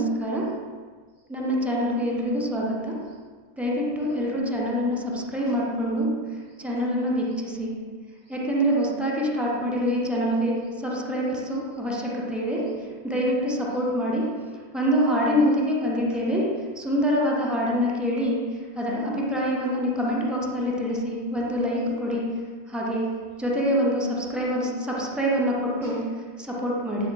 ನಮಸ್ಕಾರ. ನನ್ನ ಚಾನಲ್ಗೆ ಎಲ್ರಿಗೂ ಸ್ವಾಗತ. ದಯವಿಟ್ಟು ಎಲ್ಲರೂ ಚಾನಲನ್ನು ಸಬ್ಸ್ಕ್ರೈಬ್ ಮಾಡಿಕೊಂಡು ಚಾನಲನ್ನು ವೀಕ್ಷಿಸಿ. ಯಾಕೆಂದರೆ ಹೊಸದಾಗಿ ಸ್ಟಾರ್ಟ್ ಮಾಡಿರುವ ಈ ಚಾನಲ್ಗೆ ಸಬ್ಸ್ಕ್ರೈಬರ್ಸು ಅವಶ್ಯಕತೆ ಇದೆ. ದಯವಿಟ್ಟು ಸಪೋರ್ಟ್ ಮಾಡಿ. ಒಂದು ಹಾಡಿನೊಂದಿಗೆ ಬಂದಿದ್ದೇವೆ. ಸುಂದರವಾದ ಹಾಡನ್ನು ಕೇಳಿ ಅದರ ಅಭಿಪ್ರಾಯವನ್ನು ನೀವು ಕಮೆಂಟ್ ಬಾಕ್ಸ್ನಲ್ಲಿ ತಿಳಿಸಿ. ಒಂದು ಲೈಕ್ ಕೊಡಿ, ಹಾಗೆ ಜೊತೆಗೆ ಒಂದು ಸಬ್ಸ್ಕ್ರೈಬನ್ನು ಕೊಟ್ಟು ಸಪೋರ್ಟ್ ಮಾಡಿ.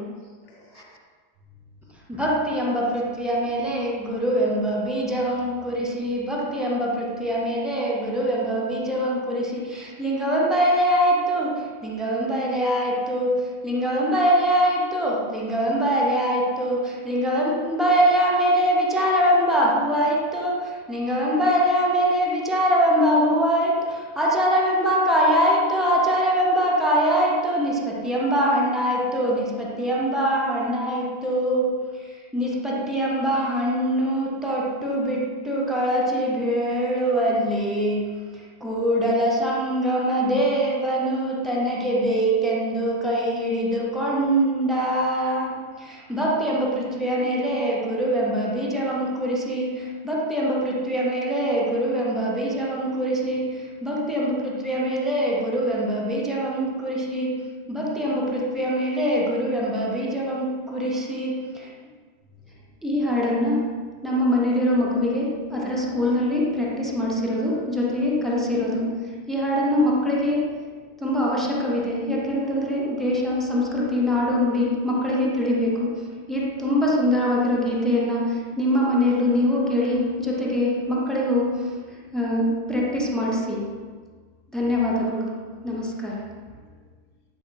ಭಕ್ತಿ ಎಂಬ ಪೃಥ್ವಿಯ ಮೇಲೆ ಗುರುವೆಂಬ ಬೀಜವಂಕುರಿಸಿ, ಭಕ್ತಿ ಎಂಬ ಪೃಥ್ವಿಯ ಮೇಲೆ ಗುರುವೆಂಬ ಬೀಜವಂಕುರಿಸಿ, ಲಿಂಗವೆಂಬ ಎಲೆ ಆಯಿತು, ಲಿಂಗವೆಂಬ ಎಲೆ ಆಯಿತು, ಲಿಂಗವೆಂಬ ಎಲೆ ಆಯಿತು, ಲಿಂಗವೆಂಬ ಎಲೆ ಆಯಿತು, ಲಿಂಗವೆಂಬ ಎಲೆಯ ಮೇಲೆ ವಿಚಾರವೆಂಬ ಹೂವಾಯಿತು, ಲಿಂಗವೆಂಬ ಎಲೆಯ ಮೇಲೆ ವಿಚಾರವೆಂಬ ಹೂವಾಯಿತು, ಆಚಾರವೆಂಬ ಕಾಯಾಯಿತು, ಆಚಾರವೆಂಬ ಕಾಯಾಯಿತು, ನಿಷ್ಪತ್ತಿ ಎಂಬ ಹಣ್ಣಾಯಿತು, ನಿಷ್ಪತ್ತಿ ಎಂಬ ಹಣ್ಣಾಯಿತು. ನಿಷ್ಪತ್ತಿ ಎಂಬ ಹಣ್ಣು ತೊಟ್ಟು ಬಿಟ್ಟು ಕಳಚಿ ಬೀಳುವಲ್ಲಿ ಕೂಡಲ ಸಂಗಮ ದೇವನು ತನಗೆ ಬೇಕೆಂದು ಕೈ ಹಿಡಿದುಕೊಂಡ. ಭಕ್ತಿ ಎಂಬ ಪೃಥ್ವಿಯ ಮೇಲೆ ಗುರುವೆಂಬ ಬೀಜವಂಕುರಿಸಿ, ಭಕ್ತಿ ಎಂಬ ಪೃಥ್ವಿಯ ಮೇಲೆ ಗುರುವೆಂಬ ಬೀಜವಂಕುರಿಸಿ, ಭಕ್ತಿ ಎಂಬ ಪೃಥ್ವಿಯ ಮೇಲೆ ಗುರುವೆಂಬ ಬೀಜವಂಕುರಿಸಿ, ಭಕ್ತಿ ಎಂಬ ಪೃಥ್ವಿಯ ಮೇಲೆ ಗುರುವೆಂಬ ಬೀಜವಂಕುರಿಸಿ. ಈ ಹಾಡನ್ನು ನಮ್ಮ ಮನೆಯಲ್ಲಿರೋ ಮಗುವಿಗೆ ಅದರ ಸ್ಕೂಲ್ನಲ್ಲಿ ಪ್ರಾಕ್ಟೀಸ್ ಮಾಡಿಸಿರೋದು, ಜೊತೆಗೆ ಕಲಿಸಿರೋದು. ಈ ಹಾಡನ್ನು ಮಕ್ಕಳಿಗೆ ತುಂಬ ಅವಶ್ಯಕವಿದೆ. ಯಾಕೆಂತಂದರೆ ದೇಶ, ಸಂಸ್ಕೃತಿ, ನಾಡು, ನುಡಿ ಮಕ್ಕಳಿಗೆ ತಿಳಿಬೇಕು. ಈ ತುಂಬ ಸುಂದರವಾಗಿರೋ ಗೀತೆಯನ್ನು ನಿಮ್ಮ ಮನೆಯಲ್ಲೂ ನೀವು ಕೇಳಿ, ಜೊತೆಗೆ ಮಕ್ಕಳಿಗೂ ಪ್ರಾಕ್ಟೀಸ್ ಮಾಡಿಸಿ. ಧನ್ಯವಾದಗಳು. ನಮಸ್ಕಾರ.